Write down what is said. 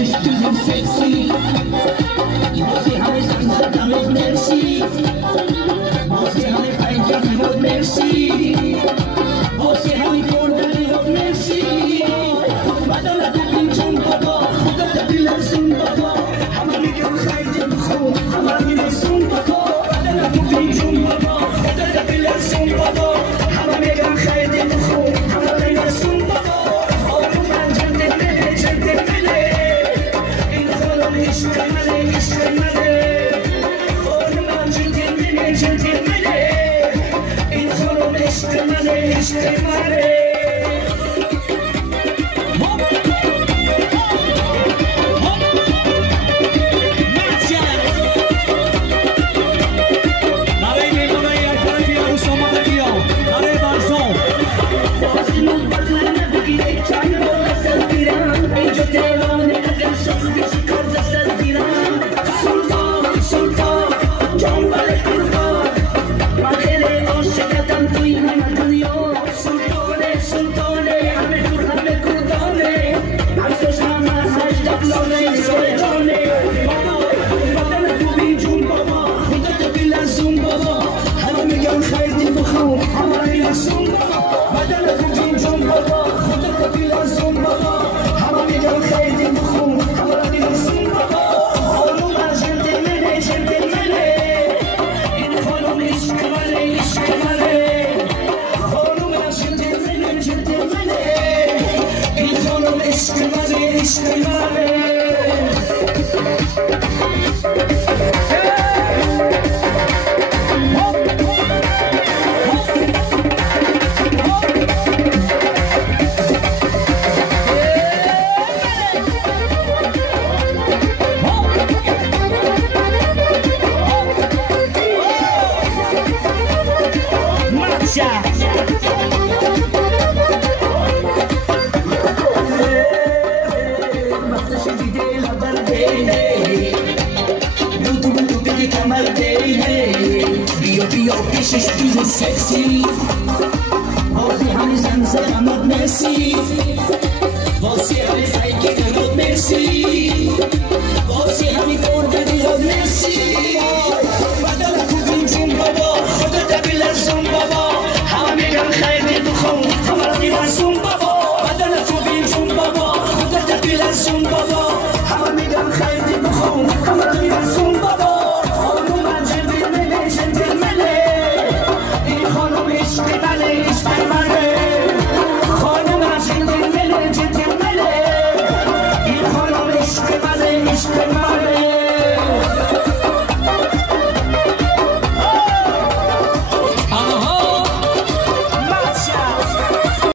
پیشش دوزیم سکسی بازی همه زنده دمت مرسی بازی همه پیجم بود مرسی بازی همه خوردنی بود مرسی بدن دلیم جون بابا خودت دلرزون بابا همه میگم خیلی بخون همه میرسون بابا بدن دلیم جون بابا خودت دلرزون بابا همه میگم خیلی بخون همه میرسون بابا آروم من جنده این خودم عشق منه آروم من جنده این خودم عشق منه پیشش دوزیم سکسی بازی همه زنده همه مرسی بازی همه زیگی همه مرسی بازی همه خوردنی همه مرسی بدن خوبیم جون بابا خودت بلرزون بابا همه میگن خیلی بخون همه را میرسون بابا بدن خوبیم جون بابا خودت بلرزون بابا همه میگن خیلی بخون همه را میرسون بابا آروم من جنده منه عشق منه